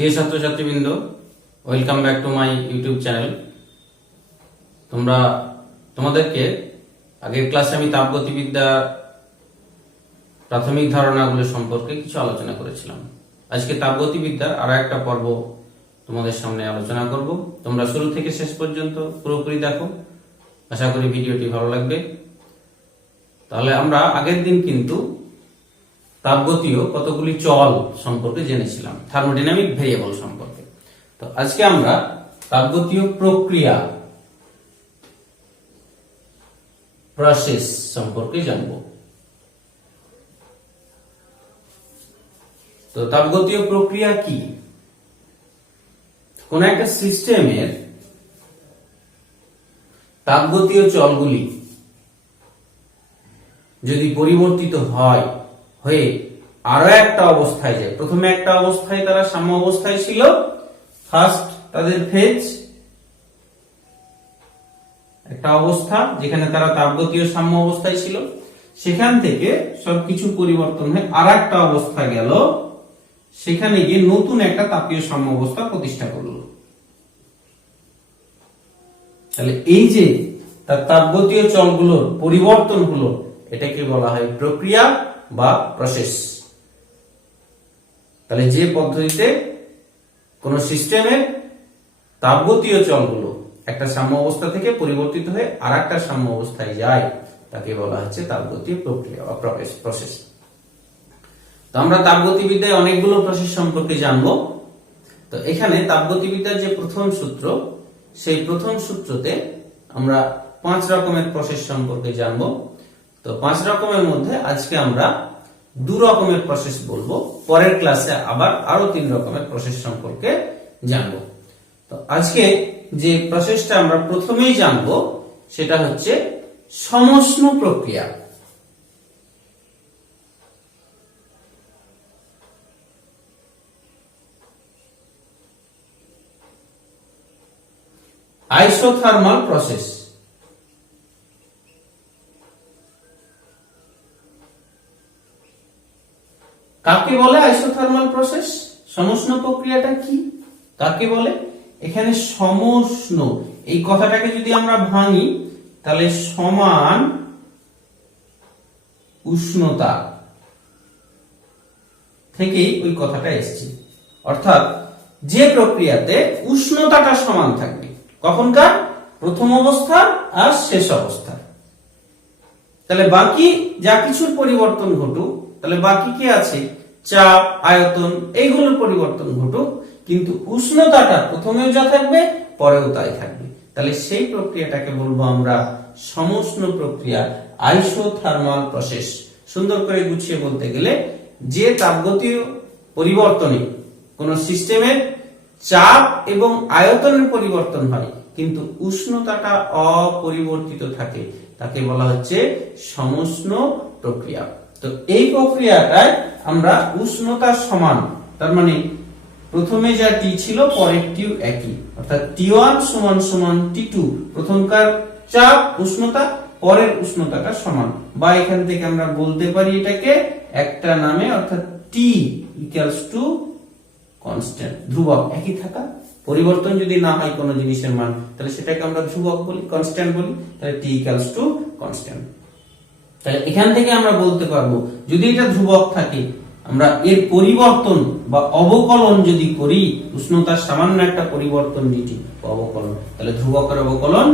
প্রিয় ছাত্রছাত্রীবৃন্দ, welcome back to my YouTube channel. তোমাদেরকে আগের ক্লাসে আমি তাপগতিবিদ্যা প্রাথমিক ধারণাগুলো সম্পর্কে কিছু আলোচনা করেছিলাম। আজকে তাপগতিবিদ্যার আরো একটা পর্ব তোমাদের সামনে আলোচনা করব। তোমরা শুরু থেকে শেষ পর্যন্ত পুরোপুরি দেখো, আশা করি ভিডিওটি ভালো লাগবে। তাহলে আমরা আগের দিন কিন্তু তাপগতীয় কতগুলি চল সম্পর্কে জেনেছিলাম, থার্মোডাইনামিক ভেরিয়েবল সম্পর্কে। তো আজকে আমরা তাপগতীয় প্রক্রিয়া প্রসেস সম্পর্কে জানব। তো তাপগতীয় প্রক্রিয়া কি? কোন একটা সিস্টেমের তাপগতীয় চলগুলি যদি পরিবর্তিত হয়ে আরো একটা অবস্থায় যায়। প্রথমে একটা অবস্থায় তারা সাম্য অবস্থায় ছিল, ফার্স্ট তাদের ফেজ একটা অবস্থা যেখানে তারা তাপগতীয় সাম্য অবস্থায় ছিল, সেখান থেকে সবকিছু পরিবর্তন হয়ে আর একটা অবস্থায় গেল, সেখানে গিয়ে নতুন একটা তাপীয় সাম্য অবস্থা প্রতিষ্ঠা করলো। তাহলে এই যে তার তাপগতীয় চলগুলোর পরিবর্তন হলো, এটাকে বলা হয় প্রক্রিয়া বা প্রসেস। তাহলে যে পদ্ধতিতে কোন সিস্টেমের তাপগতীয় চলগুলো একটা সাম্য অবস্থা থেকে পরিবর্তিত হয়ে আর একটা সাম্য অবস্থায় যায়, তাকে বলা হচ্ছে তাপগতীয় প্রক্রিয়া বা প্রসেস। তো আমরা তাপগতিবিদ্যায় অনেকগুলো প্রসেস সম্পর্কে জানবো। তো এখানে তাপগতিবিদ্যার যে প্রথম সূত্র, সেই প্রথম সূত্রতে আমরা 5 রকমের প্রসেস সম্পর্কে জানবো। তো 5 রকমের মধ্যে আজকে আমরা 2 রকমের প্রসেস বলবো, পরের ক্লাসে আবার আরো 3 রকমের প্রসেস সম্পর্কে জানবো। তো আজকে যে প্রসেসটা আমরা প্রথমেই জানবো সেটা হচ্ছে সমষ্ণ প্রক্রিয়া। Isothermal process. কাকে বলে আইসোথার্মাল প্রসেস? সমষ্ণ প্রক্রিয়াটা কি, কাকে বলে? এখানে সমষ্ণ এই কথাটাকে যদি আমরা ভাঙি, তাহলে সমান উষ্ণতা থেকেই ওই কথাটা এসেছে। অর্থাৎ যে প্রক্রিয়াতে উষ্ণতাটা সমান থাকবে, কখনকার? প্রথম অবস্থা আর শেষ অবস্থা। তাহলে বাকি যা কিছুর পরিবর্তন ঘটুক, তাহলে বাকি কি আছে? চাপ, আয়তন, এইগুলোর পরিবর্তন ঘটুক, কিন্তু উষ্ণতাটা প্রথমেও যা থাকবে পরেও তাই থাকবে। তাহলে সেই প্রক্রিয়াটাকে বলবো আমরা সমষ্ণ প্রক্রিয়া, আইসোথার্মাল প্রসেস। সুন্দর করে গুছিয়ে বলতে গেলে, যে তাপগতীয় পরিবর্তনে কোন সিস্টেমের চাপ এবং আয়তনের পরিবর্তন হয় কিন্তু উষ্ণতাটা অপরিবর্তিত থাকে, তাকে বলা হচ্ছে সমষ্ণ প্রক্রিয়া। তো এই প্রক্রিয়াটায় আমরা উষ্ণতা সমান, তার মানে প্রথমে যা টি ছিল পরের টিও একই, অর্থাৎ টি1 সমান সমান টি2, প্রথমকার চাপ উষ্ণতা পরের উষ্ণতাটা সমান। বা এখান থেকে আমরা বলতে পারি এটাকে একটা নামে, অর্থাৎ টি ইকুয়ালস টু কনস্ট্যান্ট, ধ্রুবক, একই থাকা। পরিবর্তন যদি না হয় কোনো জিনিসের মান, তাহলে সেটাকে আমরা ধ্রুবক বলি, কনস্ট্যান্ট বলি। তাহলে টি ইকুয়ালস টু কনস্ট্যান্ট। তাহলে এখান থেকে আমরা বলতে পারবো, যদি এটা ধ্রুবক থাকে, আমরা এর পরিবর্তন বা অবকলন যদি করি, উষ্ণতার সামান্য একটা পরিবর্তন ডিটি অবকলন, তাহলে ধ্রুবকের অবকলন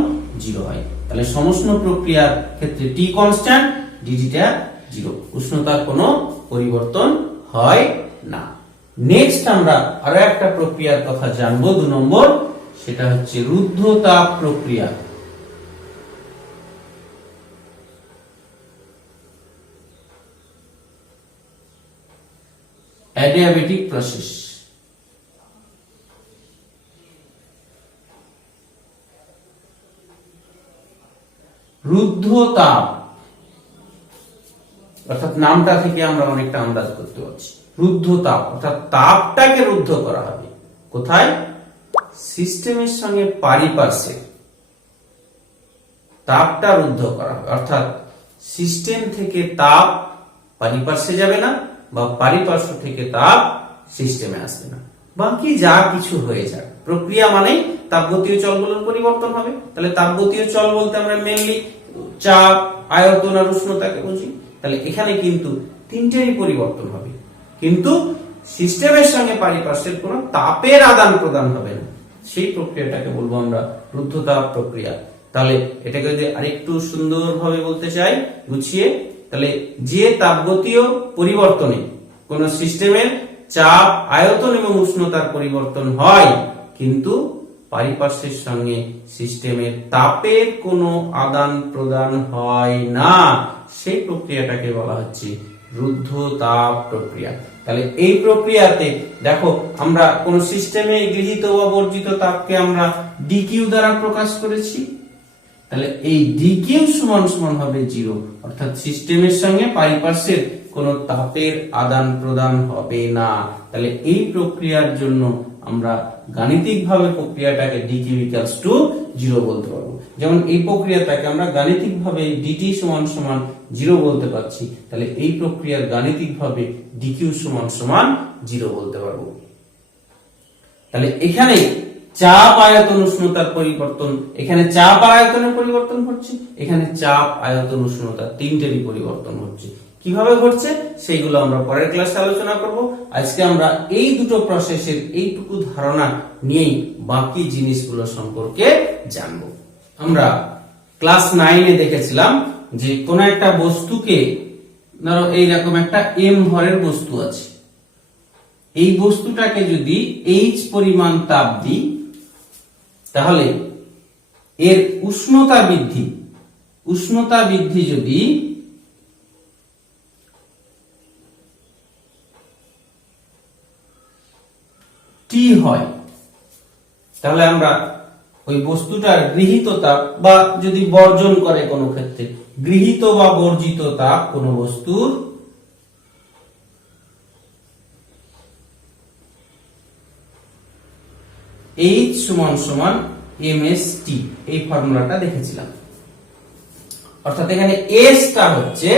0 হয়। তাহলে সমষ্ণ প্রক্রিয়ার ক্ষেত্রে টি কনস্ট্যান্ট, ডিটিটা 0, উষ্ণতার কোনো পরিবর্তন হয় না। নেক্সট আমরা আরো একটা প্রক্রিয়ার কথা জানবো, 2 নম্বর, সেটা হচ্ছে রুদ্ধতাপ প্রক্রিয়া। Adiabatic process. রুদ্ধতাপ অর্থাৎ নামটা থেকে আমরা অনেকটা আন্দাজ করতে পারছি। রুদ্ধতাপ অর্থাৎ তাপটাকে রুদ্ধ করা হবে। কোথায়? সিস্টেমের সঙ্গে পারিপার্শ্বে তাপটা রুদ্ধ করা হবে, অর্থাৎ সিস্টেম থেকে তাপ পারিপার্শ্বে যাবে না, বা পারিপার্শ্ব থেকে তাপ সিস্টেমে আসবে না। বাকি যা কিছু হয়ে যাক, প্রক্রিয়া মানেই তাপগতীয় চলগুলোর পরিবর্তন হবে। তাহলে তাপগতীয় চল বলতে আমরা মেইনলি চাপ, আয়তন আর উষ্ণতাকে বুঝি। তাহলে এখানে কিন্তু তিনটেরই পরিবর্তন হবে, কিন্তু সিস্টেমের সঙ্গে পারিপার্শ্বিক কোনো তাপের আদান প্রদান হবে না। সেই প্রক্রিয়াটাকে বলবো আমরা রুদ্ধতাপ প্রক্রিয়া। তাহলে এটাকে যদি আরেকটু সুন্দরভাবে বলতে চাই গুছিয়ে, তাহলে যে তাপগতীয় পরিবর্তনে কোন সিস্টেমের চাপ, আয়তন এবং উষ্ণতার পরিবর্তন হয়, কিন্তু পারিপার্শ্বিক সঙ্গে সিস্টেমের তাপের কোনো আদান প্রদান হয় না, সেই প্রক্রিয়াটাকে বলা হচ্ছে রুদ্ধতাপ প্রক্রিয়া। তাহলে এই প্রক্রিয়াতে দেখো আমরা কোন সিস্টেমে গৃহীত বা বর্জিত তাপকে আমরা ডিকিউ দ্বারা প্রকাশ করেছি। তাহলে এই ডিকিউ সমান সমান হবে 0, অর্থাৎ সিস্টেমের সঙ্গে পারিপার্শ্বিক কোনো তাপের আদান প্রদান হবে না। তাহলে এই প্রক্রিয়ার জন্য আমরা গাণিতিকভাবে প্রক্রিয়াটাকে ডিকিউ ইকুয়ালস টু 0 বলতে পারবো। যেমন এই প্রক্রিয়াটাকে আমরা গাণিতিকভাবে ডিটি সমান সমান 0 বলতে পারছি, তাহলে এই প্রক্রিয়ার গাণিতিকভাবে ডিকিউ সমান সমান 0 বলতে পারবো। তাহলে এখানে চাপ, আয়তন, উষ্ণতার পরিবর্তন, এখানে চাপ আর আয়তনের পরিবর্তন ঘটছে, এখানে চাপ, আয়তন, উষ্ণতা তিনটেরই পরিবর্তন হচ্ছে। কিভাবে ঘটছে সেইগুলো আমরা পরের ক্লাসে আলোচনা করব। আজকে আমরা এই দুটো প্রসেসের এইটুকু ধারণা নিয়েই বাকি জিনিসগুলো সম্পর্কে জানব। আমরা ক্লাস 9-এ দেখেছিলাম যে কোন একটা বস্তুকে, ধরো এইরকম একটা m ভরের বস্তু আছে, এই বস্তুটাকে যদি h পরিমাণ তাপ দিই, তাহলে এর উষ্ণতা বৃদ্ধি যদি T হয়, তাহলে আমরা ওই বস্তুটার গৃহীত তাপ বা যদি বর্জন করে কোনো ক্ষেত্রে, গৃহীত বা বর্জিত তাপ কোনো বস্তুর H সমান সমান mst, এই ফর্মুলাটা দেখেছিলাম। অর্থাৎ এখানে S টা হচ্ছে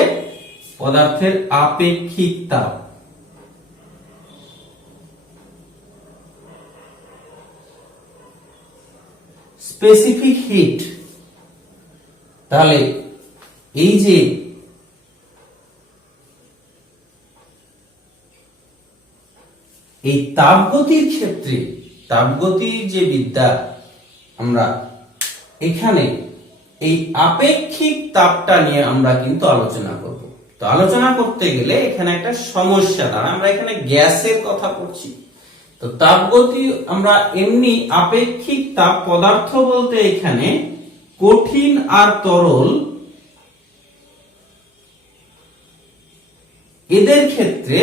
পদার্থের আপেক্ষিক তাপ, স্পেসিফিক হিট। তাহলে এই যে এই তাপগতির ক্ষেত্রে, তাপগতির যে বিদ্যা, আমরা এখানে এই আপেক্ষিক তাপটা নিয়ে আমরা কিন্তু আলোচনা করব। তো আলোচনা করতে গেলে এখানে একটা সমস্যা দাঁড়ায়, আমরা এখানে গ্যাসের কথা পড়ছি। তো তাপগতি আমরা এমনি আপেক্ষিক তাপ পদার্থ বলতে এখানে কঠিন আর তরল এদের ক্ষেত্রে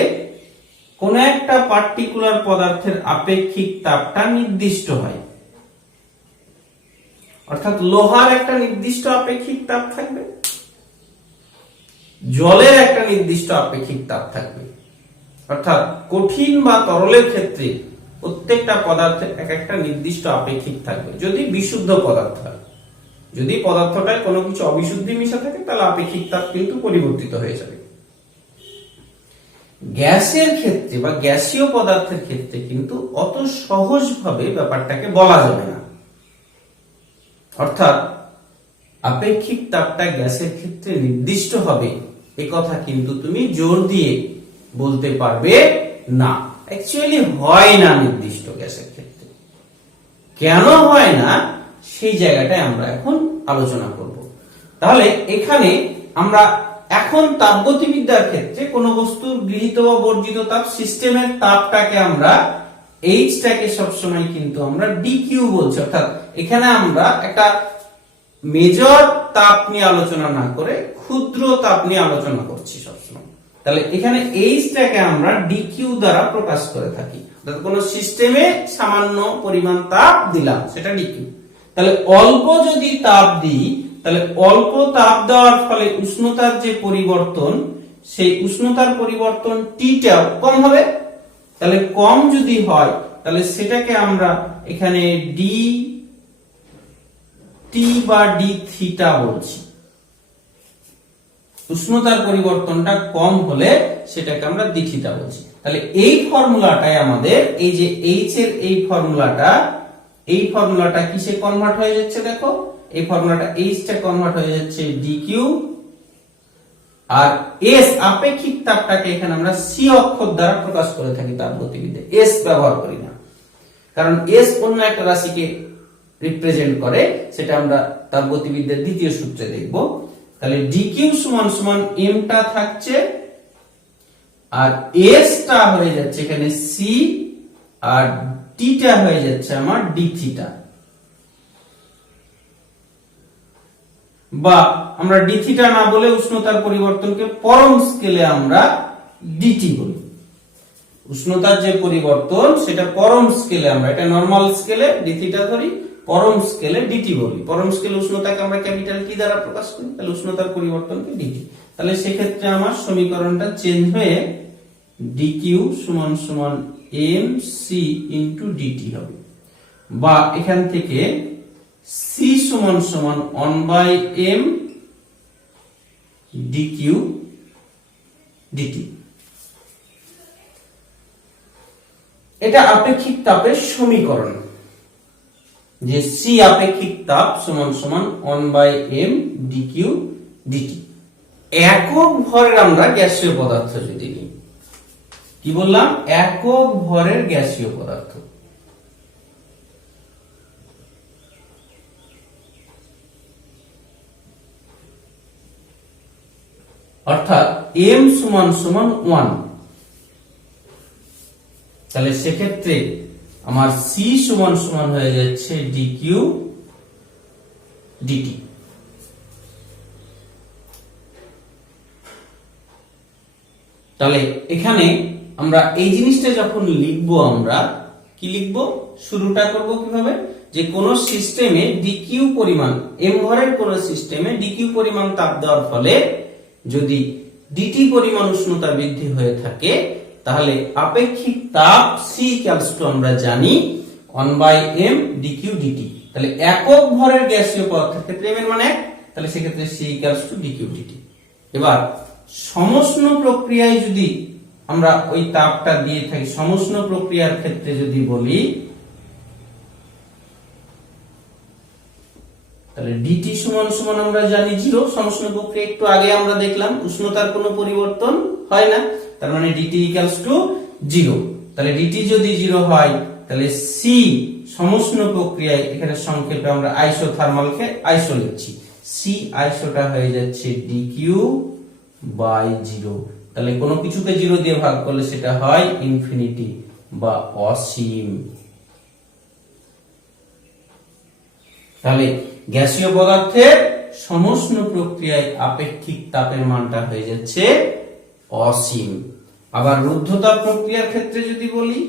কোন একটা পার্টিকুলার পদার্থের আপেক্ষিক তাপটা নির্দিষ্ট হয়। অর্থাৎ লোহার একটা নির্দিষ্ট আপেক্ষিক তাপ থাকবে, জলের একটা নির্দিষ্ট আপেক্ষিক তাপ থাকবে। অর্থাৎ কঠিন বা তরলের ক্ষেত্রে প্রত্যেকটা পদার্থের এক একটা নির্দিষ্ট আপেক্ষিক থাকবে, যদি বিশুদ্ধ পদার্থ হয়। যদি পদার্থটায় কোনো কিছু অবিশুদ্ধি মিশা থাকে, তাহলে আপেক্ষিক তাপ কিন্তু পরিবর্তিত হয়ে যাবে। গ্যাসের ক্ষেত্রে বা গ্যাসীয় পদার্থের ক্ষেত্রে কিন্তু অত সহজভাবে ব্যাপারটাকে বলা যাবে না। অর্থাৎ আপেক্ষিক তাপটা গ্যাসের ক্ষেত্রে নির্দিষ্ট হবে, এ কথা কিন্তু তুমি জোর দিয়ে বলতে পারবে না। অ্যাকচুয়ালি হয় না নির্দিষ্ট গ্যাসের ক্ষেত্রে। কেন হয় না সেই জায়গাটায় আমরা এখন আলোচনা করব। তাহলে এখানে আমরা এখন তাপগতিবিদ্যার ক্ষেত্রে কোন বস্তুর গৃহীত বা বর্জিত তাপ, সিস্টেমের তাপটাকে আমরা H টাকে সবসময় কিন্তু আমরা dq বলছি। অর্থাৎ এখানে আমরা একটা মেজর তাপ নিয়ে আলোচনা না করে ক্ষুদ্র তাপ নিয়ে আলোচনা করছি সবসময়। তাহলে এখানে H টাকে আমরা dq দ্বারা প্রকাশ করে থাকি। অর্থাৎ কোন সিস্টেমে সামান্য পরিমাণ তাপ দিলাম, সেটা dq। তাহলে অল্প যদি তাপ দিই, তাহলে অল্প তাপ দেওয়ার ফলে উষ্ণতার যে পরিবর্তন, সেই উষ্ণতার পরিবর্তন T টাও কম হবে। তাহলে কম যদি হয়, তাহলে সেটাকে আমরা এখানে dt বা d থিটা বলছি। উষ্ণতার পরিবর্তনটা কম হলে সেটাকে আমরা d থিটা বলছি। তাহলে এই ফর্মুলাটাই আমাদের এই যে এইচ এর এই ফর্মুলাটা কিসে কনভার্ট হয়ে যাচ্ছে দেখো, এই ফর্মুলাটা এইচ টা কনভার্ট হয়ে যাচ্ছে ডিকিউ, আর এস আপেক্ষিক তাপটাকে এখানে আমরা সি অক্ষর দ্বারা প্রকাশ করে থাকি তাপগতিবিদ্যা, এস ব্যবহার করি না, কারণ এস অন্য একটা রাশিকে রিপ্রেজেন্ট করে, সেটা আমরা তাপগতিবিদ্যার দ্বিতীয় সূত্রে দেখব। তাহলে ডিকিউ সমান সমান এম টা থাকছে, আর এস টা হয়ে যাচ্ছে এখানে সি, আর টি টা হয়ে যাচ্ছে আমার ডি থিটা, বা আমরা ডি থিটা না বলে উষ্ণতার পরিবর্তনকে পরম স্কেলে আমরা ডিটি বলি। উষ্ণতার যে পরিবর্তন সেটা পরম স্কেলে আমরা, এটা নরমাল স্কেলে ডি থিটা ধরি, পরম স্কেলে ডিটি বলি। পরম স্কেলে উষ্ণতাকে আমরা ক্যাপিটাল টি দ্বারা প্রকাশ করি, তাহলে উষ্ণতার পরিবর্তনকে ডিটি। তাহলে সেক্ষেত্রে আমার সমীকরণটা চেঞ্জ হয়ে ডিকিউ সমান সমান এম সি ইন্টু ডিটি হবে, বা এখান থেকে সি সমান সমান 1/m ডিকিউ ডিটি। এটা আপেক্ষিক তাপের সমীকরণ, যে সি আপেক্ষিক তাপ সমান সমান 1/m ডিকিউ ডিটি। একক ভরের আমরা গ্যাসীয় পদার্থ যদি নিই, কি বললাম, একক ভরের গ্যাসীয় পদার্থ, অর্থাৎ m সমান সমান 1, তাহলে সেক্ষেত্রে আমার c সমান সমান হয়ে যাচ্ছে dq dt। তাহলে এখানে আমরা এই জিনিসটা যখন লিখবো, আমরা কি লিখবো, শুরুটা করব কিভাবে, যে কোন সিস্টেমে dq পরিমাণ, m ভরের কোন সিস্টেমে dq পরিমাণ তাপ দেওয়ার ফলে যদি dt পরিমাণ উষ্ণতা বৃদ্ধি হয়ে থাকে, তাহলে আপেক্ষিক তাপ c ইকুয়ালস টু আমরা জানি 1/m dq dt। তাহলে একক ভরের গ্যাসীয় পদার্থের ক্ষেত্রে m এর মান 1, তাহলে সেক্ষেত্রে c equals to dq dt। এবার সমষ্ণ প্রক্রিয়ায় যদি আমরা ওই তাপটা দিয়ে থাকি, সমষ্ণ প্রক্রিয়ার ক্ষেত্রে যদি বলি, তাহলে dt সমান সমান আমরা জানি 0। সমষ্ণ প্রক্রিয়া একটু আগে আমরা দেখলাম উষ্ণতার কোনো পরিবর্তন হয় না, তার মানে dt ইকুয়ালস টু 0। তাহলে dt যদি 0 হয়, তাহলে c সমষ্ণ প্রক্রিয়ায়, এখানে সংক্ষেপে আমরা আইসোথার্মালকে আইসো লিখছি, c আইসোটা হয়ে যাচ্ছে dq বাই 0। তাহলে কোনো কিছুকে 0 দিয়ে ভাগ করলে সেটা হয় ইনফিনিটি বা অসীম। তাহলে গ্যাসীয় পদার্থের সমষ্ণ প্রক্রিয়ায় আপেক্ষিক তাপের মানটা হয়ে যাচ্ছে অসীম। আবার রুদ্ধতাপ প্রক্রিয়ার ক্ষেত্রে যদি বলি,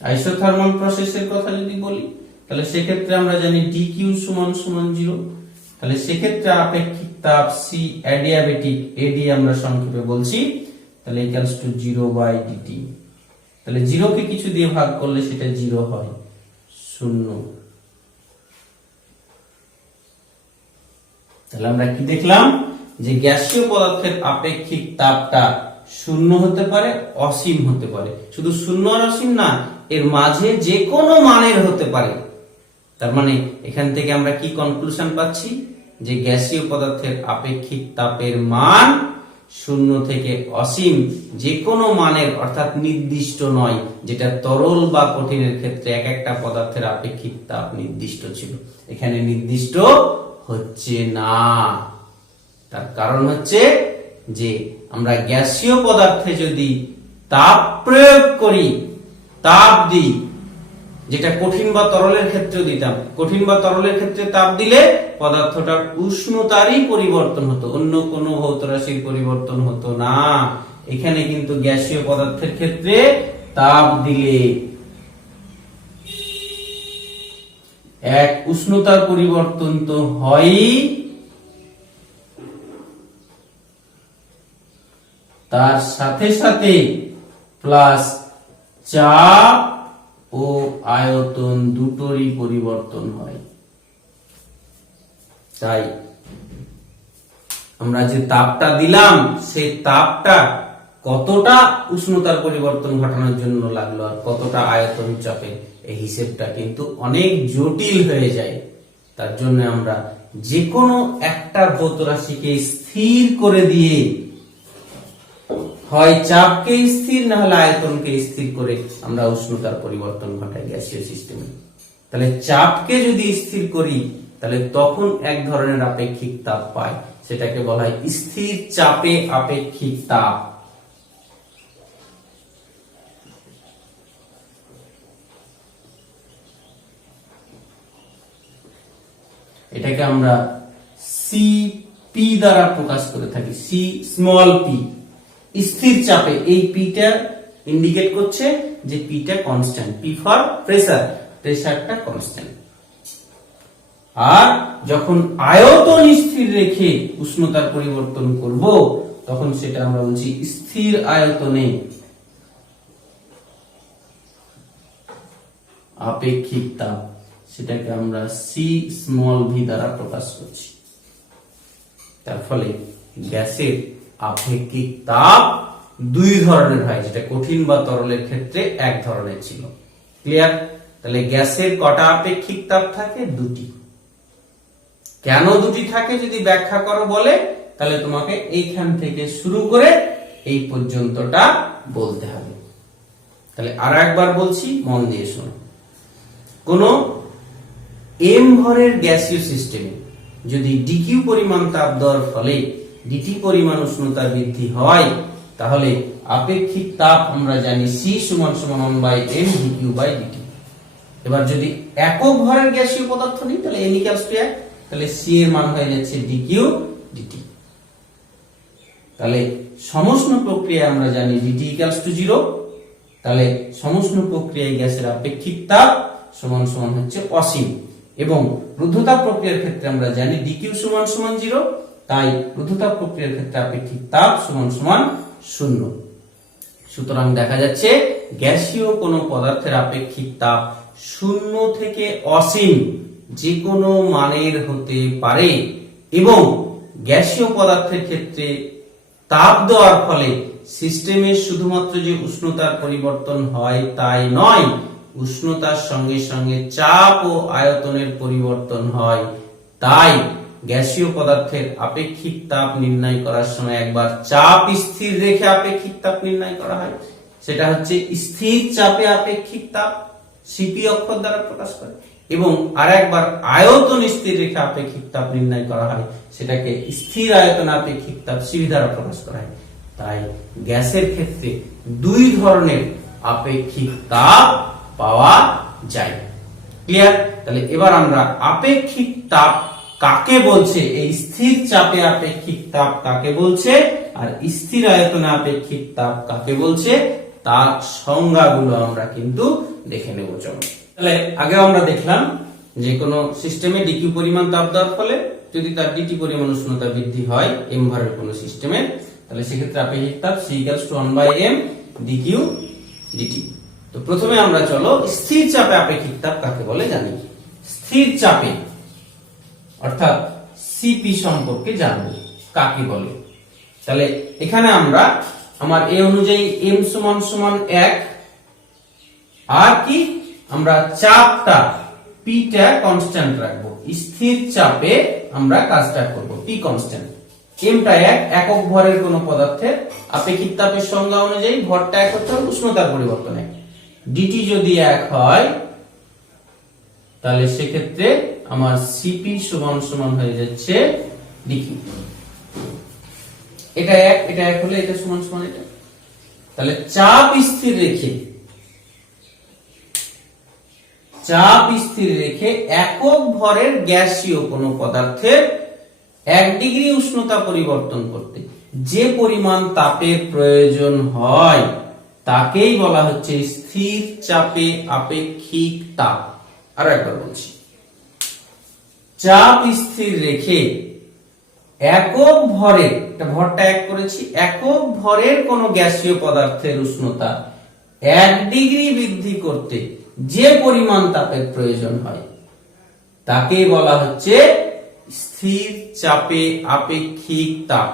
আইসোথার্মাল প্রসেসের কথা যদি বলি, তাহলে সেক্ষেত্রে আমরা জানি dq সমান সমান 0। তাহলে সেক্ষেত্রে আপেক্ষিক তাপ c অ্যাডিয়াবেটিক, এডি আমরা সংক্ষেপে বলছি, তাহলে ইকুয়ালস টু 0/dt। তাহলে 0 কে কিছু দিয়ে ভাগ করলে সেটা 0 হয়, 0। তাহলে আমরা কি দেখলাম, যে গ্যাসীয় পদার্থের আপেক্ষিক তাপটা 0 হতে পারে, অসীম হতে পারে। শুধু 0 আর অসীম না, এর মাঝে যে কোনো মানের হতে পারে। তার মানে এখান থেকে আমরা কি কনক্লুশন পাচ্ছি, যে গ্যাসীয় পদার্থের আপেক্ষিক তাপের মান 0 থেকে অসীম যে কোনো মানের, অর্থাৎ নির্দিষ্ট নয়, যেটা তরল বা কঠিনের ক্ষেত্রে এক একটা পদার্থের আপেক্ষিক তাপ নির্দিষ্ট ছিল, এখানে নির্দিষ্ট হচ্ছে না। তার কারণ হচ্ছে যে আমরা গ্যাসীয় পদার্থে যদি তাপ প্রয়োগ করি, তাপ দিই, যেটা কঠিন বা তরলের ক্ষেত্রেও দিতাম, কঠিন বা তরলের ক্ষেত্রে তাপ দিলে পদার্থটার উষ্ণতারই পরিবর্তন হতো, অন্য কোনো ভৌত রাশির পরিবর্তন হতো না। এখানে কিন্তু গ্যাসীয় পদার্থের ক্ষেত্রে তাপ দিলে এক উষ্ণতার পরিবর্তন তো হয়ই, তার সাথে সাথে প্লাস চাপ ও আয়তন দুটোরই পরিবর্তন হয়। তাই আমরা যে তাপটা দিলাম সেই তাপটা কতটা উষ্ণতার পরিবর্তন ঘটানোর জন্য লাগলো আর কতটা আয়তন চাপে, এই হিসেবটা কিন্তু অনেক জটিল হয়ে যায়। তার জন্য আমরা যে কোনো একটা ভৌত রাশিকে স্থির করে দিয়ে হয় চাপকে স্থির না হলে আয়তনকে স্থির করে আমরা উষ্ণতার পরিবর্তন ঘটাই গ্যাসীয় সিস্টেমে। তাহলে চাপকে যদি স্থির করি তাহলে তখন এক ধরনের আপেক্ষিক তাপ পাই, সেটাকে বলা হয় স্থির চাপে আপেক্ষিক তাপ। এটাকে আমরা সিপি দ্বারা প্রকাশ করে থাকি, সি স্মল পি। স্থির চাপে এই পিটা ইন্ডিকেট করছে যে পিটা কনস্ট্যান্ট, পি ফর প্রেসার, প্রেসারটা কনস্ট্যান্ট। আর যখন আয়তন স্থির রেখে উষ্ণতার পরিবর্তন করব তখন সেটা আমরা বলছি স্থির আয়তনে আপেক্ষিক তাপ, সেটাকে আমরা সি স্মল ভি দ্বারা প্রকাশ করছি। তার ফলে গ্যাসের আপেক্ষিক তাপ দুই ধরনের হয়, যেটা কঠিন বা তরলের ক্ষেত্রে এক ধরনের ছিল। ক্লিয়ার? তাহলে গ্যাসের কটা আপেক্ষিক তাপ থাকে? দুটি। কেন দুটি থাকে যদি ব্যাখ্যা করো বলে, তাহলে তোমাকে এইখান থেকে শুরু করে এই পর্যন্তটা বলতে হবে। তাহলে আরো একবার বলছি, মন দিয়ে শোনো। কোন এম ভরের গ্যাসীয় সিস্টেমে যদি ডিকিউ পরিমাণ তাপ দেওয়ার ফলে ডিটি পরিমাণ উষ্ণতা বৃদ্ধি হয়, তাহলে আপেক্ষিক তাপ আমরা জানি সি সমান সমান 1/m dq/dt। এবার যদি একক ভরের গ্যাসীয় পদার্থ নিই তাহলে n = 1, তাহলে সি এর মান হয়ে যাচ্ছে dq/dt। তাহলে সমষ্ণ প্রক্রিয়ায় আমরা জানি dt = 0, তাহলে সমষ্ণ প্রক্রিয়ায় গ্যাসের আপেক্ষিক তাপ সমান সমান হচ্ছে অসীম। এবং রুদ্ধতাপ প্রক্রিয়ার ক্ষেত্রে আমরা জানি dq সমান সমান 0, তাই রুদ্ধতাপ প্রক্রিয়ার ক্ষেত্রে আপেক্ষিক তাপ সমান সমান 0। সুতরাং দেখা যাচ্ছে গ্যাসীয় কোনো পদার্থের আপেক্ষিক তাপ 0 থেকে অসীম যে কোনো মানের হতে পারে। এবং গ্যাসীয় পদার্থের ক্ষেত্রে তাপ দেওয়ার ফলে সিস্টেমের শুধুমাত্র যে উষ্ণতার পরিবর্তন হয় তাই নয়, উষ্ণতার সঙ্গে সঙ্গে চাপ ও আয়তনের পরিবর্তন হয়। তাই গ্যাসীয় পদার্থের আপেক্ষিক তাপ নির্ণয় করার সময় একবার চাপ স্থির রেখে আপেক্ষিক তাপ নির্ণয় করা হয়, সেটা হচ্ছে স্থির চাপে আপেক্ষিক তাপ, সিপি অক্ষর দ্বারা প্রকাশ করে। এবং আরেকবার আয়তন স্থির রেখে আপেক্ষিক তাপ নির্ণয় করা হয়, সেটাকে স্থির আয়তন আপেক্ষিক তাপ, সিপি দ্বারা প্রকাশ করা হয়। তাই গ্যাসের ক্ষেত্রে দুই ধরনের আপেক্ষিক তাপ পাওয়া যায়। ক্লিয়ার? তাহলে এবার আমরা আপেক্ষিক তাপ কাকে বলছে, এই স্থির চাপে আপেক্ষিক তাপ কাকে বলছে আর স্থির আয়তনে আপেক্ষিক তাপ কাকে বলছে তার সংজ্ঞাগুলো আমরা কিন্তু দেখে নেব। চলো, তাহলে আগে আমরা দেখলাম যে কোনো সিস্টেমে ডিকিউ পরিমাণ তাপ দেওয়ার ফলে যদি তার ডিটি পরিমাণ উষ্ণতা বৃদ্ধি হয় এম ভরের কোনো সিস্টেমে, তাহলে সেক্ষেত্রে আপেক্ষিক তাপ সি = 1/m dq/dt। তো প্রথমে আমরা চলো স্থির চাপে আপেক্ষিক তাপ কাকে বলে জানি। স্থির চাপে অর্থাৎ সিপি সম্পর্কে জানবো কাকে বলে। তাহলে এখানে আমরা আমার এ অনুযায়ী m সমান সমান 1, আর কি আমরা চাপটা পিটা কনস্ট্যান্ট রাখবো। স্থির চাপে আমরা কাজটা করব, পি কনস্ট্যান্ট, এমটা 1, একক ভরের কোন পদার্থের আপেক্ষিক তাপের সংজ্ঞা অনুযায়ী ভরটা 1 হতে হবে, উষ্ণতার পরিবর্তনে ডিটি যদি 1 হয় তাহলে সেক্ষেত্রে আমার সিপি সমান সমান হয়ে যাচ্ছে ডিকিউ। এটা 1, এটা 1 হলে এটা সমান সমান এটা। তাহলে চাপ স্থির রেখে একক ভরের গ্যাসীয় কোন পদার্থের 1 ডিগ্রি উষ্ণতা পরিবর্তন করতে যে পরিমাণ তাপের প্রয়োজন হয় তাকেই বলা হচ্ছে স্থির চাপে আপেক্ষিক তাপ। আরো একবার বলছি, চাপ স্থির রেখে একক ভরের, এটা ভরটা 1 করেছি, একক ভরের কোন গ্যাসীয় পদার্থের উষ্ণতা 1 ডিগ্রি বৃদ্ধি করতে যে পরিমাণ তাপের প্রয়োজন হয় তাকে বলা হচ্ছে স্থির চাপে আপেক্ষিক তাপ।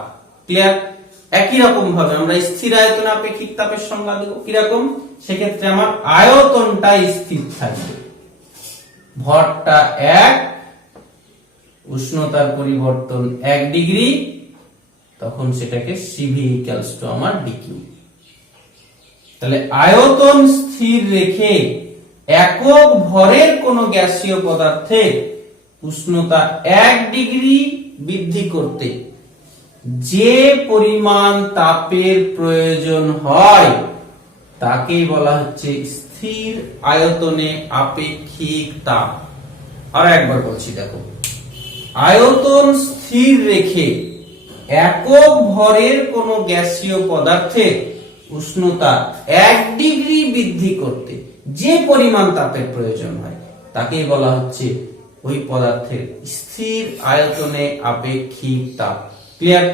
ক্লিয়ার? একই রকম ভাবে আমরা স্থির আয়তনে আপেক্ষিক তাপের সংজ্ঞা দেব। কিরকম? সেক্ষেত্রে আমার আয়তনটা স্থির থাকবে, ভরটা 1, উষ্ণতার পরিবর্তন 1 ডিগ্রি, তখন সেটাকে সিভি ইকুয়ালস টু আমার ডিকিউ। তাহলে আয়তন স্থির রেখে একক ভরের কোন গ্যাসীয় পদার্থে উষ্ণতা 1 ডিগ্রি বৃদ্ধি করতে যে পরিমাণ তাপের প্রয়োজন হয় তাকে বলা হচ্ছে স্থির আয়তনে আপেক্ষিক তাপ। আর একবার বলছি, দেখো, আয়তন স্থির রেখে একক ভরের কোন গ্যাসীয় পদার্থের উষ্ণতা 1 ডিগ্রি বৃদ্ধি করতে যে পরিমাণ তাপের প্রয়োজন হয় তাকেই বলা হচ্ছে ওই পদার্থের স্থির আয়তনে আপেক্ষিক তাপ। ক্লিয়ার?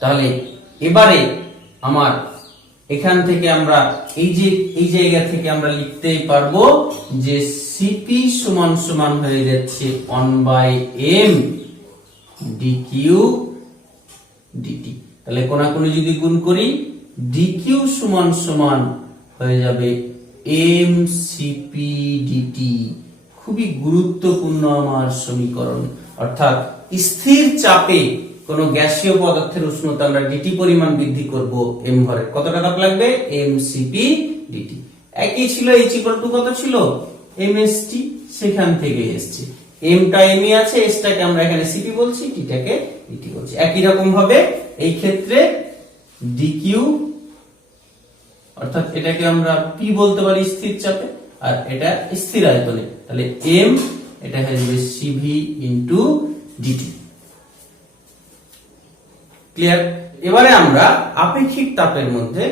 তাহলে এবারে আমার এখান থেকে আমরা এই জায়গা থেকে আমরা লিখতেই পারবো যে সিপি সমান সমান হয়ে যাচ্ছে 1/m dq dt। তাহলে কোনাকুনি যদি গুণ করি dq সমান সমান হয়ে যাবে mcp dt। খুবই গুরুত্বপূর্ণ আমার সমীকরণ। অর্থাৎ স্থির চাপে কোন গ্যাসীয় পদার্থের উষ্ণতা আমরা ডিটি পরিমাণ বৃদ্ধি করব এম ভরে, কতটা তাপ লাগবে? mcp dt। একই ছিল, h ইকুয়াল টু কত ছিল? mst, সেখান থেকে এসেছে। এমটা এমই আছে, এসটাকে আমরা এখানে সিপি বলছি, টিটাকে ডিটি বলছি। একই রকম ভাবে এই ক্ষেত্রে dq, অর্থাৎ এটাকে আমরা p বলতে পারি স্থির চাপে, আর এটা স্থির আয়তনে, তাহলে m এটা হয়ে যাবে cv ইনটু dt। ক্লিয়ার? এবারে আমরা আপেক্ষিক তাপের মধ্যে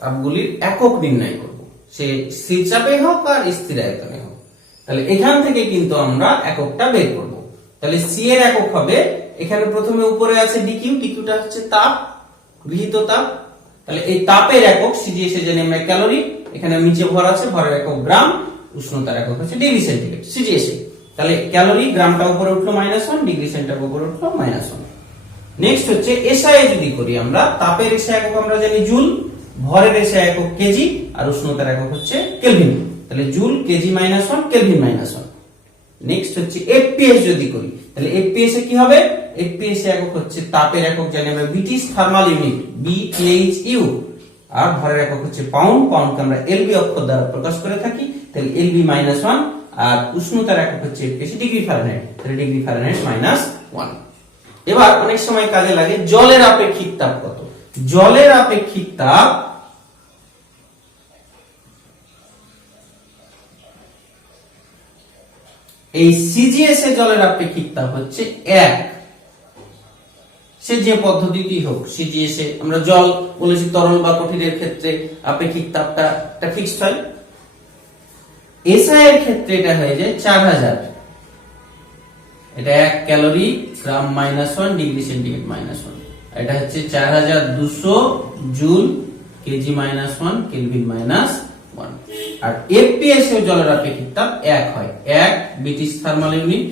তাপগুলির একক নির্ণয় করব, সে স্থির চাপে হোক আর স্থির আয়তনে হোক। তাহলে এখান থেকে কিন্তু আমরা এককটা বের করব। তাহলে সি এর একক হবে, এখানে প্রথমে উপরে আছে ডিকিউ, ডিকিউটা হচ্ছে তাপ, গৃহীত তাপ। তাহলে এই তাপের একক সিজিএস এ জানি আমরা ক্যালোরি, এখানে নিচে ভর আছে, ভরের একক গ্রাম, উষ্ণতার একক হচ্ছে ডিগ্রি সেন্টিগ্রেড সিজিএস এ। তাহলে ক্যালোরি, গ্রামটা উপরে উঠলো -1, ডিগ্রি সেন্টিগ্রেড উপরে উঠলো -1। নেক্সট হচ্ছে এসআই যদি করি আমরা, তাপের এসআই একক আমরা জানি জুল, ভরের এসআই একক কেজি, আর উষ্ণতার একক হচ্ছে কেলভিন। তাহলে জুল কেজি -1, কেলভিন -1। নেক্সট হচ্ছে এফপিএস যদি করি, তাহলে এফপিএস এ কি হবে? এফপিএস এর একক হচ্ছে তাপের একক জানি আমরা ব্রিটিশ থার্মাল ইউনিট BTHU, আর ভরের একক হচ্ছে পাউন্ড, পাউন্ডকে আমরা এলবি অক্ষর দ্বারা প্রকাশ করে থাকি, তাহলে এলবি -1, আর উষ্ণতার একক হচ্ছে এফপিএস ডিগ্রি ফারেনহাইট, তাহলে ডিগ্রি ফারেনহাইট -1। এবার অনেক সময় কাজে লাগে জলের আপেক্ষিক তাপ কত। জলের আপেক্ষিক তাপ এই সিজিএস এ জলের আপেক্ষিক তাপ হচ্ছে 1, সে যে পদ্ধতিটি হোক। সিজিএস এ আমরা জল বলেছি, তরল বা কঠিনের ক্ষেত্রে আপেক্ষিক তাপটা ফিক্সড হয়। এসআই এর ক্ষেত্রে এটা হয়ে যায় 4000, এটা 1 ক্যালোরি, গ্রাম -1, ডিগ্রি সেন্টিগ্রেড -1। এটা হচ্ছে 4200 জুল, কেজি -1, কেলভিন -1। আর এফপিএস এর জলের আপেক্ষিক তাপ 1 হয়, 1 British thermal unit,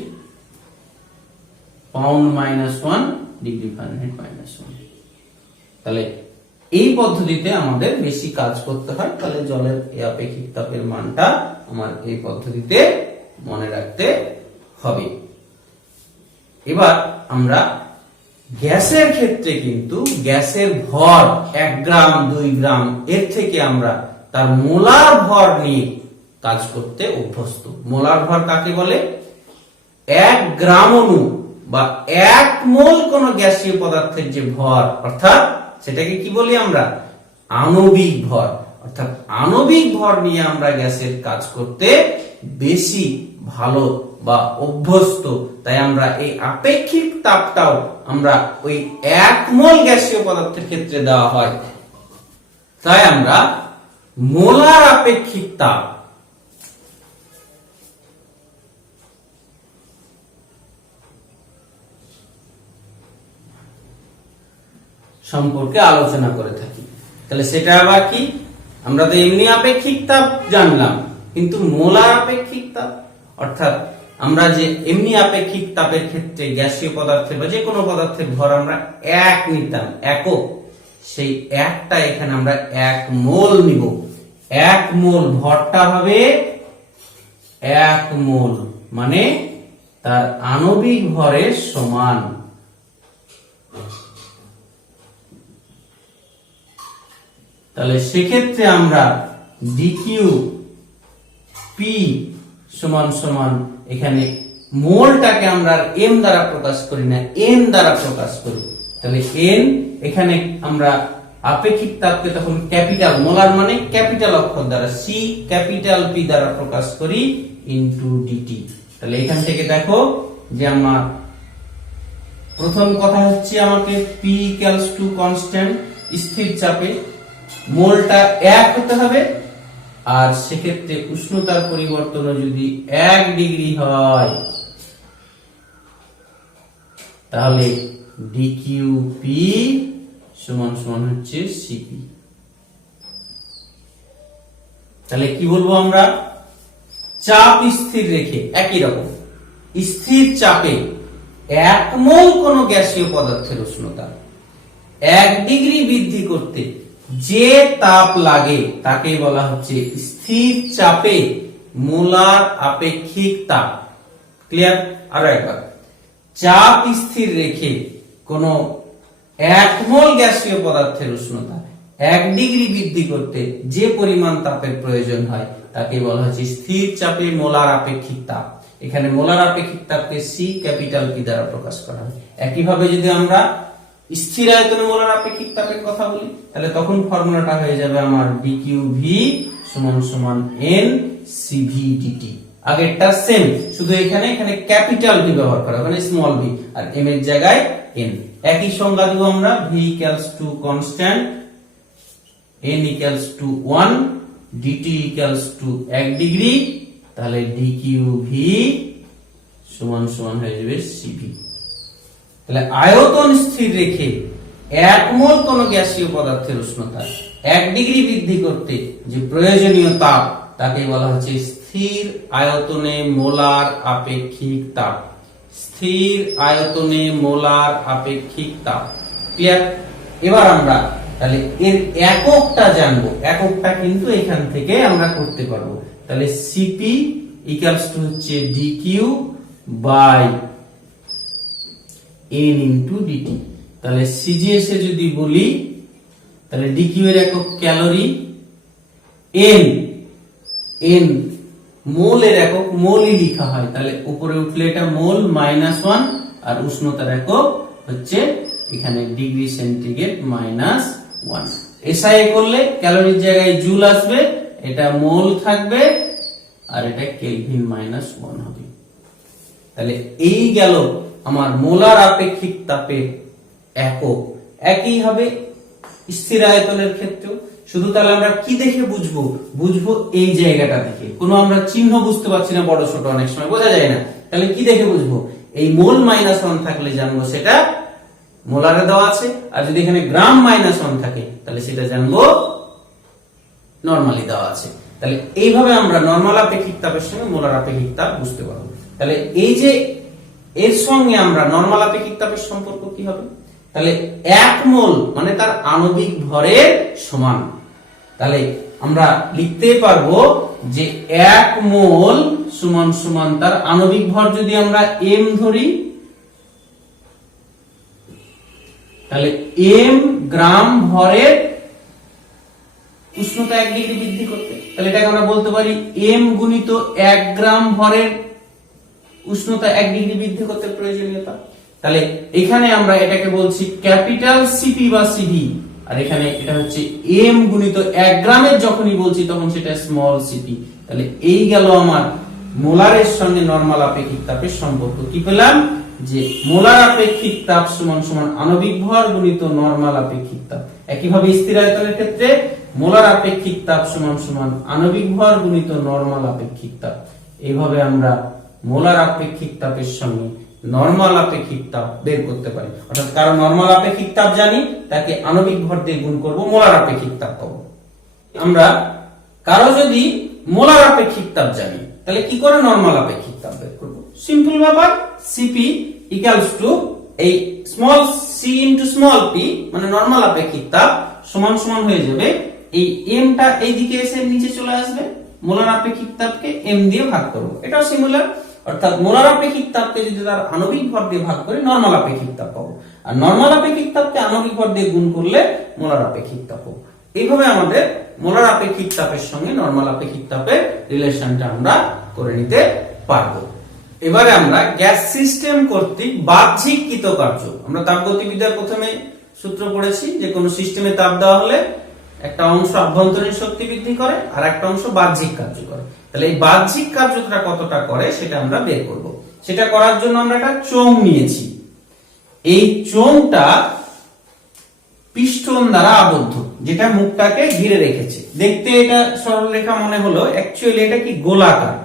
pound -1, degree Fahrenheit -1। তাহলে এই পদ্ধতিতে আমাদের বেশি কাজ করতে হয়, তাহলে জলের এই আপেক্ষিক তাপের মানটা আমার এই পদ্ধতিতে মনে রাখতে হবে। এবার আমরা গ্যাসের ক্ষেত্রে কিন্তু গ্যাসের ভর 1 গ্রাম 2 গ্রাম এর থেকে আমরা তার মোলার ভর নিয়ে কাজ করতে অভ্যস্ত। মোলার ভর কাকে বলে? 1 গ্রাম অণু বা 1 মোল কোন গ্যাসীয় পদার্থের যে ভর, অর্থাৎ সেটাকে কি বলি আমরা? আণবিক ভর। অর্থাৎ আণবিক ভর নিয়ে আমরা গ্যাসের কাজ করতে বেশি ভালো বা অভ্যস্ত। তাই আমরা এই আপেক্ষিক তাপটাও আমরা ওই 1 মোল গ্যাসীয় পদার্থের ক্ষেত্রে দেওয়া হয়। তাই আমরা মোলার আপেক্ষিক তাপ সম্পর্কে আলোচনা করে থাকি। তাহলে সেটা আবার কি? আমরা তো এমনি আপেক্ষিক তাপ জানলাম, কিন্তু মোলার আপেক্ষিক তাপ, অর্থাৎ আমরা যে এমনি আপেক্ষিক তাপের ক্ষেত্রে গ্যাসীয় পদার্থের বা যে কোনো পদার্থের ভর আমরা এক নিতাম, একক, সেই একটা এখানে আমরা 1 মোল নিব। 1 মোল ভরটা হবে 1 মোল, মানে তার আণবিক ভরের সমান। তাহলে সেক্ষেত্রে আমরা ডিকিউ পি সমান সমান এখানে মোলটাকে আমরা এম দ্বারা প্রকাশ করি না, এন দ্বারা প্রকাশ করি। তাহলে এন এখানে আমরা আপেক্ষিক তাপকে তখন ক্যাপিটাল, মোলার মানে ক্যাপিটাল অক্ষর দ্বারা, সি ক্যাপিটাল পি দ্বারা প্রকাশ করি ইনটু ডিটি। তাহলে এখান থেকে দেখো যে আমার প্রথম কথা হচ্ছে আমাকে পি ইকুয়ালস টু কনস্ট্যান্ট, স্থির চাপে মোলটা 1 হতে হবে, আর সেক্ষেত্রে উষ্ণতার পরিবর্তন যদি 1 ডিগ্রি হয় তাহলে ডিকিউপি সমান সমান হচ্ছে সিপি। তাহলে কি বলবো আমরা, চাপ স্থির রেখে একই রকম স্থির চাপে 1 মোল কোন গ্যাসীয় পদার্থের উষ্ণতা 1 ডিগ্রি বৃদ্ধি করতে যে তাপ লাগে তাকে বলা হচ্ছে স্থির চাপে মোলার আপেক্ষিক তাপ। ক্লিয়ার? আরো একবার, চাপ স্থির রেখে কোন 1 মোল গ্যাসীয় পদার্থের উষ্ণতা 1 ডিগ্রি বৃদ্ধি করতে যে পরিমাণ তাপের প্রয়োজন হয় তাকে বলা হচ্ছে স্থির চাপে মোলার আপেক্ষিক তাপ। এখানে মোলার আপেক্ষিক তাপকে সি ক্যাপিটাল পি দ্বারা প্রকাশ করা হয়। একইভাবে যদি আমরা স্থির আয়তনে মোলার আপেক্ষিক তাপের কথা বলি তাহলে তখন ফর্মুলাটা হয়ে যাবে আমার ডিকিউভি সমান সমান এন সিভি ডিটি। আগেরটা সেম, শুধু এখানে ক্যাপিটাল ভি ব্যবহার করা, মানে স্মল ভি, আর এম এর জায়গায় এন। একই সংজ্ঞা দেব আমরা, V equals to constant, N equals to 1, dT equals to 1 degree. তাহলে ডিকিউভি সমান সমান হয়ে যাবে সিভি। তাহলে আয়তন স্থির রেখে 1 মোল কোন গ্যাসীয় পদার্থের উষ্ণতা 1 ডিগ্রি বৃদ্ধি করতে যে প্রয়োজনীয় তাপ তাকে বলা হচ্ছে স্থির আয়তনে মোলার আপেক্ষিক তাপ। স্থির আয়তনে মোলার আপেক্ষিক তাপ। ক্লিয়ার? এবার আমরা তাহলে এর এককটা জানবো, এককটা কিন্তু এখান থেকে আমরা করতে পারবো। তাহলে সিপি ইকুয়ালস টু হচ্ছে dQ by N into dT. তাহলে সিজিএস এ যদি বলি তাহলে ডিকিউ এর একক ক্যালোরি, এন এন মোল এর একক মোলই লেখা হয়, তাহলে উপরে উঠলে এটা মোল -1, আর উষ্ণতার একক হচ্ছে এখানে ডিগ্রি সেন্টিগ্রেড -1। এসআই করলে ক্যালোরির জায়গায় জুল আসবে, এটা মোল থাকবে, আর এটা কেলভিন -1 হবে। তাহলে এই গেল আমার মোলার আপেক্ষিক তাপের একক। একই হবে স্থির আয়তনের ক্ষেত্রেও, শুধু তাহলে আমরা কি দেখে বুঝবো, বুঝবো এই জায়গাটা দেখে। কোনো আমরা চিহ্ন বুঝতে পারছি না, বড় ছোট অনেক সময় বোঝা যায় না, তাহলে কি দেখে বুঝবো, এই মোল -1 থাকলে জানবো সেটা মোলারে দেওয়া আছে, আর যদি এখানে গ্রাম -1 থাকে তাহলে সেটা জানবো নরমালি দেওয়া আছে। তাহলে এইভাবে আমরা নরমাল আপেক্ষিক তাপের সঙ্গে মোলার আপেক্ষিক তাপ বুঝতে পারবো। তাহলে এই যে এর সঙ্গে আমরা নরমাল আপেক্ষিক তাপের সম্পর্ক কি হবে, তাহলে 1 মোল মানে তার আণবিক ভরের সমান। তাহলে আমরা লিখতে পারবো যে 1 মোল সমান সমান তার আণবিক ভর, যদি আমরা এম ধরি তাহলে এম গ্রাম ভরের উষ্ণতা 1 ডিগ্রি বৃদ্ধি করতে, তাহলে এটাকে আমরা বলতে পারি এম গুণিত 1 গ্রাম ভরের উষ্ণতা 1 ডিগ্রি বৃদ্ধি করতে প্রয়োজনীয়তা। তাহলে এখানে আমরা এটাকে বলছি ক্যাপিটাল সিপি বা সিভি, আর এখানে এটা হচ্ছে এম গুণিত 1 গ্রামের যখনই বলছি তখন সেটা স্মল সিপি। তাহলে এই গেল আমার মোলারের সঙ্গে নরমাল আপেক্ষিক তাপের সম্পর্ক। কি পেলাম, যে মোলার আপেক্ষিক তাপ সমান সমান আণবিক ভর গুণিত নরমাল আপেক্ষিক তাপ। একইভাবে স্থির আয়তনের ক্ষেত্রে মোলার আপেক্ষিক তাপ সমান সমান আণবিক ভর গুণিত নরমাল আপেক্ষিক তাপ। এইভাবে আমরা মোলার আপেক্ষিক তাপের সঙ্গে নরমাল আপেক্ষিক তাপ বের করতে পারি। অর্থাৎ কারো নরমাল আপেক্ষিক তাপ জানি, তাকে আণবিক ভর দিয়ে গুণ করব, মোলার আপেক্ষিক তাপ পাবো। আমরা কারো যদি মোলার আপেক্ষিক তাপ জানি তাহলে কি করে নরমাল আপেক্ষিক তাপ বের করব, সিম্পল ব্যাপার, সিপি ইকুয়ালস টু এই small C into small P মানে নরমাল আপেক্ষিক তাপ সমান সমান হয়ে যাবে এই এমটা এইদিকে এসে নিচে চলে আসবে, মোলার আপেক্ষিক তাপকে এম দিয়ে ভাগ করব, এটাও সিমিলার। অর্থাৎ মোলার আপেক্ষিক তাপকে যদি তার আণবিক ভর দিয়ে ভাগ করি নরমাল আপেক্ষিক তাপ পাবো, আর নরমাল আপেক্ষিক তাপকে আণবিক ভর দিয়ে গুণ করলে মোলার আপেক্ষিক তাপ পাবো। এইভাবে আমাদের মোলার আপেক্ষিক তাপের সঙ্গে নরমাল আপেক্ষিক তাপের রিলেশনটা আমরা করে নিতে পারবো। এবারে আমরা গ্যাস সিস্টেম কর্তৃক বাহ্যিক কৃতকার্য, আমরা তাপগতিবিদ্যার প্রথমে সূত্র পড়েছি যে কোন সিস্টেমে তাপ দেওয়া হলে একটা অংশ আভ্যন্তরীণ শক্তি বৃদ্ধি করে আর একটা অংশ বাহ্যিক কার্য করে। তাহলে এই বাহ্যিক কার্যটা কতটা করে সেটা আমরা বের করব। সেটা করার জন্য আমরা একটা চোঙ নিয়েছি, এই চোঙটা পিস্টন দ্বারা আবদ্ধ, যেটা মুখটাকে ঘিরে রেখেছে। দেখতে এটা সরলরেখা মনে হলো, অ্যাকচুয়ালি এটা কি গোলাকার,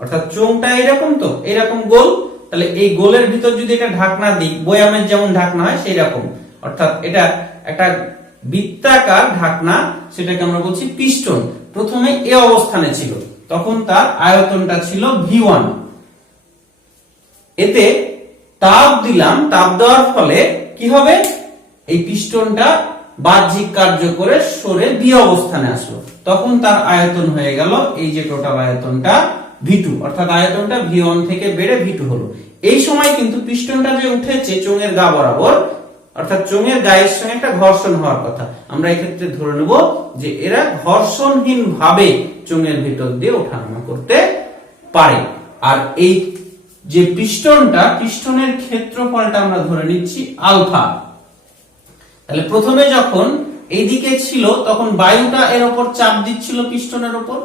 অর্থাৎ চোঙটা এরকম, তো এরকম গোল। তাহলে এই গোলের ভিতর যদি এটা ঢাকনা দিই, বয়ামের যেমন ঢাকনা হয় সেই রকম, অর্থাৎ এটা একটা বৃত্তাকার ঢাকনা, সেটাকে আমরা বলছি পিস্টন। প্রথমে এ অবস্থানে ছিল, তখন তার আয়তনটা ছিল V1। এতে তাপ দিলাম, তাপ দেওয়ার ফলে কি হবে, এই পিস্টনটা বাহ্যিক কার্য করে সরে বি অবস্থানে আসলো, তখন তার আয়তন হয়ে গেল এই যে টোটাল আয়তনটা V2, অর্থাৎ আয়তনটা V1 থেকে বেড়ে V2 হলো। এই সময় কিন্তু পিস্টনটা যে উঠেছে চোঙের গা বরাবর, অর্থাৎ চোঙের গায়ের সঙ্গে একটা ঘর্ষণ হওয়ার কথা। আমরা এক্ষেত্রে ধরে নেব যে এরা ঘর্ষণহীন ভাবে চোঙের ভিতর দিয়ে ওঠানামা করতে পারে। আর এই যে পিস্টনটা, পিস্টনের ক্ষেত্রফলটা আমরা ধরে নিচ্ছি আলফা। তাহলে প্রথমে যখন এইদিকে ছিল তখন বায়ুটা এর উপর চাপ দিচ্ছিল পিস্টনের উপর,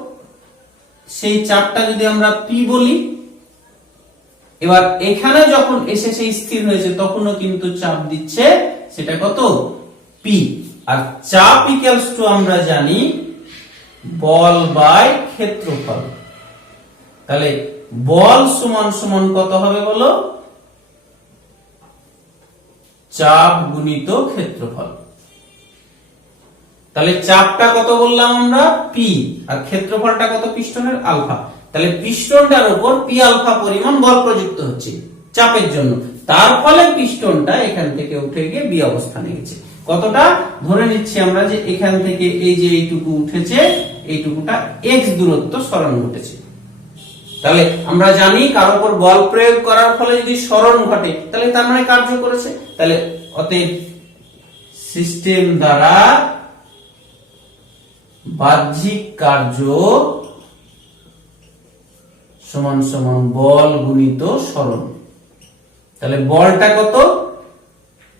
সেই চাপটা যদি আমরা পি বলি, এবার এখানে যখন এসে সেই স্থির হয়েছে তখনও কিন্তু চাপ দিচ্ছে, সেটা কত, পি। আর চাপ ইকুয়ালস টু আমরা জানি বল বাই ক্ষেত্রফল। তাহলে বল সমান সমান কত হবে বলো, চাপ গুণিত ক্ষেত্রফল। তাহলে চাপটা কত বললাম আমরা, পি, আর ক্ষেত্রফলটা কত পিস্টনের, আলফা। তাহলে পিস্টনটার উপর পি আলফা পরিমাণ বল প্রযুক্ত হচ্ছে চাপের জন্য, তার ফলে পিস্টনটা এখান থেকে উঠে গিয়ে বি অবস্থানে গেছে। কতটা ধরে নিচ্ছি আমরা যে এখান থেকে এই যে এইটুকু উঠেছে, এইটুকুটা এক্স দূরত্ব সরণ ঘটেছে। তাহলে আমরা জানি কার উপর বল প্রয়োগ করার ফলে যদি সরণ ঘটে তাহলে তার মানে কার্য করেছে। তাহলে অতএব সিস্টেম দ্বারা বাহ্যিক কার্য সমান সমান বল গুণিত সরণ। তাহলে বলটা কত,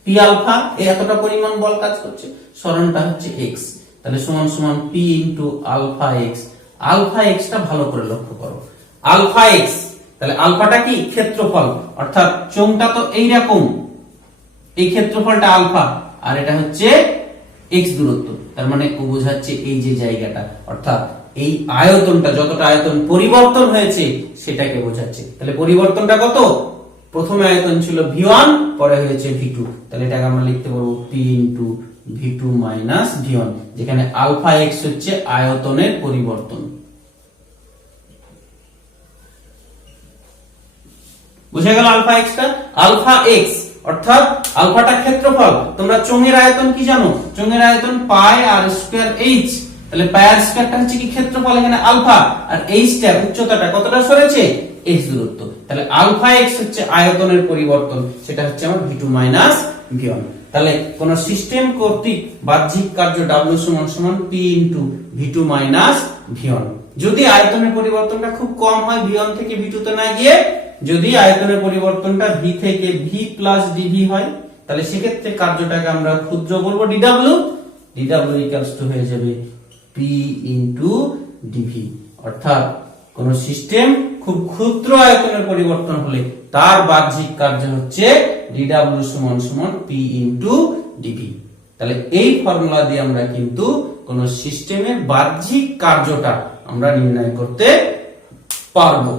পি আলফা, এতটা পরিমাণ বল কাজ করছে, সরণটা হচ্ছে এক্স। তাহলে সমান সমান P into alpha X. Alpha এক্সটা ভালো করে লক্ষ্য করো, আলফা এক্স। তাহলে আলফাটা কি, ক্ষেত্রফল, অর্থাৎ চোঙটা তো এইরকম, এই ক্ষেত্রফলটা আলফা, আর এটা হচ্ছে এক্স দূরত্ব। তার মানে ও বোঝাচ্ছে এই যে জায়গাটা, অর্থাৎ এই আয়তনটা, যতটা আয়তন পরিবর্তন হয়েছে সেটাকে বোঝাচ্ছে। তাহলে পরিবর্তনটা কত, প্রথমে আয়তন ছিল V1, পরে হয়েছে V2। তাহলে এটাকে আমরা লিখতে পারবো P into V2 minus V1, যেখানে আলফা এক্স হচ্ছে আয়তনের পরিবর্তন। বুঝে গেল আলফা এক্সটা, আলফা এক্স অর্থাৎ আলফাটা ক্ষেত্রফল। তোমরা চোঙের আয়তন কি জানো, চোঙের আয়তন পাই আর স্কয়ার এইচ। তাহলে পাই আর স্কয়ারটা হচ্ছে কি ক্ষেত্রফল, এখানে আলফা, আর এইচটা উচ্চতাটা কতটা সরেছে, এক্স দূরত্ব। তাহলে আলফা এক্স হচ্ছে আয়তনের পরিবর্তন, সেটা হচ্ছে আমার V2 মাইনাস V1। তাহলে কোন সিস্টেম কর্তৃক বাহ্যিক কার্য W সমান সমান P into V2 minus V1। যদি আয়তনের পরিবর্তনটা খুব কম হয়, V1 থেকে V2 তে না গিয়ে যদি আয়তনের পরিবর্তনটা V থেকে V প্লাস dV হয়, তাহলে সেক্ষেত্রে কার্যটাকে আমরা ক্ষুদ্র বলবো dW। dW ইকুয়ালস টু হয়ে যাবে P ইনটু dV। অর্থাৎ কোন সিস্টেম খুব ক্ষুদ্র আয়তনের পরিবর্তন হলে তার বাহ্যিক কার্য হচ্ছে dW সমান সমান P ইনটু dV। তাহলে এই ফর্মুলা দিয়ে আমরা কিন্তু কোন সিস্টেমের বাহ্যিক কার্যটা আমরা নির্ণয় করতে পারবো।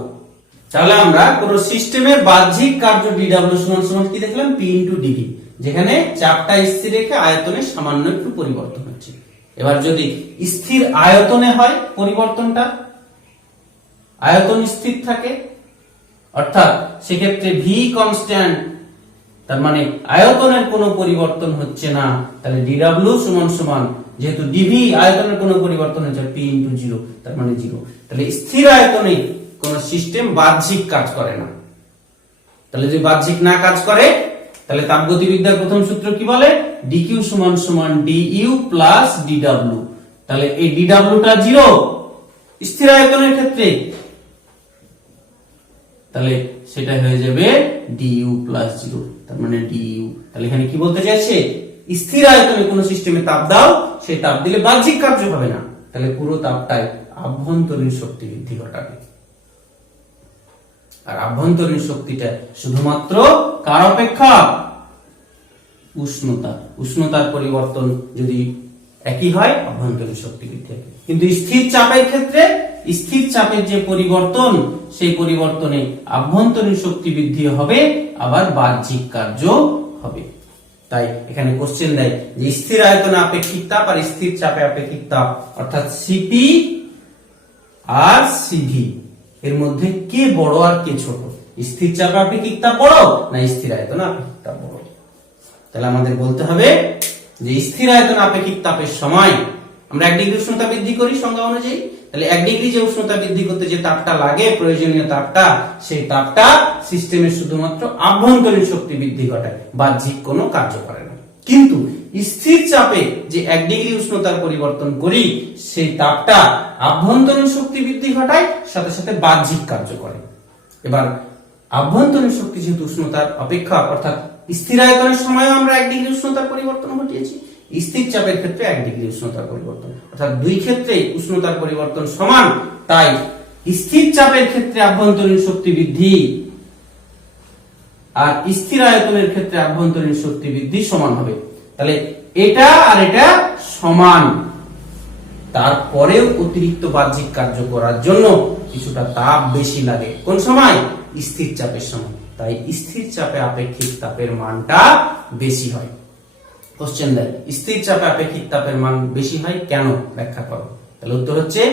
তাহলে আমরা কোন সিস্টেমের বাহ্যিক কার্য dW সমান সমান কি দেখলাম, P ইনটু dV, যেখানে চাপটা স্থির রেখে আয়তনে সামান্য একটু পরিবর্তন হচ্ছে। এবার যদি স্থির আয়তনে হয় পরিবর্তনটা, আয়তন স্থির থাকে, অর্থাৎ সেক্ষেত্রে ভি কনস্ট্যান্ট, তার মানে আয়তনের কোনো পরিবর্তন হচ্ছে না, তাহলে ডিডব্লিউ সমান সমান যেহেতু ডিভি আয়তনের কোনো পরিবর্তন হচ্ছে পি ইন্টু 0, তার মানে 0। তাহলে স্থির আয়তনে কোন সিস্টেম বাহ্যিক কাজ করে না। তাহলে যদি বাহ্যিক না কাজ করে তাহলে তাপগতিবিদ্যার প্রথম সূত্র কি বলে? ডিকিউ সমান সমান ডিইউ প্লাস ডিডব্লিউ। তাহলে এই ডিডব্লিউটা 0 স্থির আয়তনের ক্ষেত্রে, তাহলে সেটা হয়ে যাবে ডিইউ প্লাস 0, তার মানে ডিইউ। তাহলে এখানে কি বলতে চাইছে? স্থির আয়তনে কোন সিস্টেমে তাপ দাও, সেই তাপ দিলে বাহ্যিক কার্য হবে না, তাহলে পুরো তাপটাই আভ্যন্তরীণ শক্তি বৃদ্ধি ঘটাবে। আর আভ্যন্তরীণ শক্তিটা শুধুমাত্র কার অপেক্ষা? উষ্ণতা। উষ্ণতার পরিবর্তন যদি একই হয় আভ্যন্তরীণ শক্তি বৃদ্ধি হবে। কিন্তু স্থির চাপের ক্ষেত্রে স্থির চাপের যে পরিবর্তন, সেই পরিবর্তনে আভ্যন্তরীণ শক্তি বৃদ্ধি হবে, আবার বাহ্যিক কার্য হবে। তাই এখানে কোশ্চেন দেয় যে স্থির আয়তনে আপেক্ষিক তাপ আর স্থির চাপে আপেক্ষিক তাপ অর্থাৎ সিপি আর সিভি এর মধ্যে কে বড় আর কে ছোট? স্থির চাপে আপেক্ষিক তাপ বড় না স্থির আয়তনে আপেক্ষিক তাপ বড়? তাহলে আমাদের বলতে হবে যে স্থির আয়তনে আপেক্ষিক তাপের সময় আমরা 1 ডিগ্রি উষ্ণতা বৃদ্ধি করি সংজ্ঞা অনুযায়ী, তাহলে 1 ডিগ্রি যে উষ্ণতা বৃদ্ধি করতে যে তাপটা লাগে, প্রয়োজনীয় তাপটা, সেই তাপটা সিস্টেমের শুধুমাত্র আভ্যন্তরীণ শক্তি বৃদ্ধি ঘটায়, বাহ্যিক কোনো কার্য করে না। কিন্তু স্থির চাপে যে 1 ডিগ্রি উষ্ণতার পরিবর্তন করি, সেই তাপটা আভ্যন্তরীণ শক্তি বৃদ্ধি ঘটায়, সাথে সাথে বাহ্যিক কার্য করে। এবার আভ্যন্তরীণ শক্তি যেহেতু উষ্ণতার অপেক্ষা, অর্থাৎ স্থির আয়তনের সময় আমরা 1 ডিগ্রি উষ্ণতার পরিবর্তন ঘটিয়েছি, স্থির চাপের ক্ষেত্রে 1 ডিগ্রি উষ্ণতার পরিবর্তন, অর্থাৎ দুই ক্ষেত্রেই উষ্ণতার পরিবর্তন সমান। তাই স্থির চাপের ক্ষেত্রে আভ্যন্তরীণ শক্তি বৃদ্ধি আর স্থির আয়তনের ক্ষেত্রে আভ্যন্তরীণ শক্তি বৃদ্ধি সমান হবে। তাহলে এটা আর এটা সমান, তারপরেও অতিরিক্ত বাহ্যিক কার্য করার জন্য কিছুটা তাপ বেশি লাগে। কোন সময়? স্থির চাপের সময়। তাই স্থির চাপে আপেক্ষিক তাপের মানটা বেশি হয়। কোশ্চেন দেয় স্থির চাপে আপেক্ষিক তাপের মান বেশি হয় কেন? ব্যাখ্যা করো। তাহলে উত্তর হচ্ছে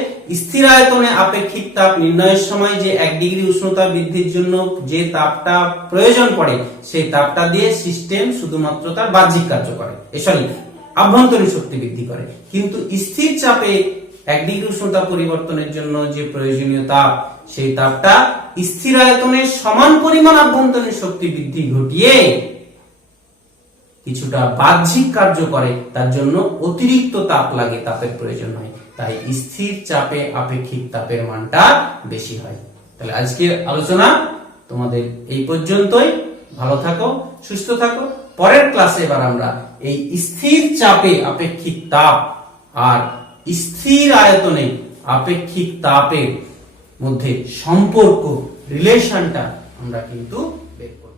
স্থির আয়তনে আপেক্ষিক তাপ নির্ণয়ের সময় যে 1 ডিগ্রি উষ্ণতা বৃদ্ধির জন্য যে তাপটা প্রয়োজন পড়ে, সেই তাপটা দিয়ে সিস্টেম শুধুমাত্র তার বাহ্যিক কার্য করে, সরি আভ্যন্তরীণ শক্তি বৃদ্ধি করে। কিন্তু স্থির চাপে 1 ডিগ্রি উষ্ণতা পরিবর্তনের জন্য যে প্রয়োজনীয় তাপ, সেই তাপটা স্থির আয়তনের সমান পরিমাণ আভ্যন্তরীণ শক্তি বৃদ্ধি ঘটিয়ে কিছুটা বাহ্যিক কার্য করে, তার জন্য অতিরিক্ত তাপ লাগে, তাপের প্রয়োজন হয়। তাই স্থির চাপে আপেক্ষিক তাপের মানটা বেশি হয়। তাহলে আজকের আলোচনা তোমাদের এই পর্যন্তই। ভালো থাকো, সুস্থ থাকো। পরের ক্লাসে এবার আমরা এই স্থির চাপে আপেক্ষিক তাপ আর স্থির আয়তনে আপেক্ষিক তাপের মধ্যে সম্পর্ক, রিলেশনটা আমরা কিন্তু বের করব।